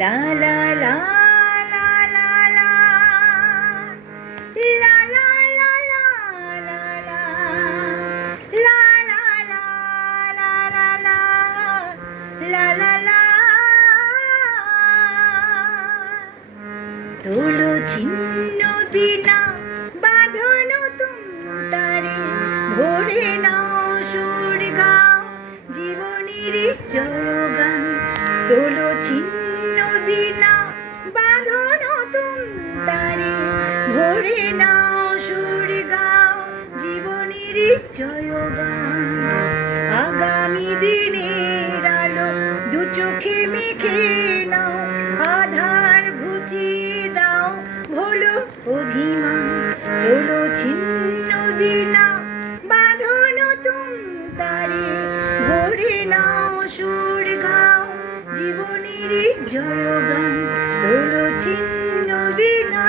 লা লা লা লা লা লা লা লা লা লা লা লা লা লা লা লা লা লা লা তোলো ছিন্ন বিনা বাঁধন তারে ভরে নাও সুর গাও জীবনের জয়গান তোলো ছিন্ন বিনা বাঁধন তারে ভরে নাও সুর গাও জীবনের জয়গান আগামী দিনের আলো দু চোখে মেখে নাও আধার ঘুচিয়ে দাও ভোলো অভিমান তোলো ছিন্ন বিনা বাঁধন তারে ভরে নাও সুর গাও জীবনের জয়গান তোলো ছিন্ন বিনা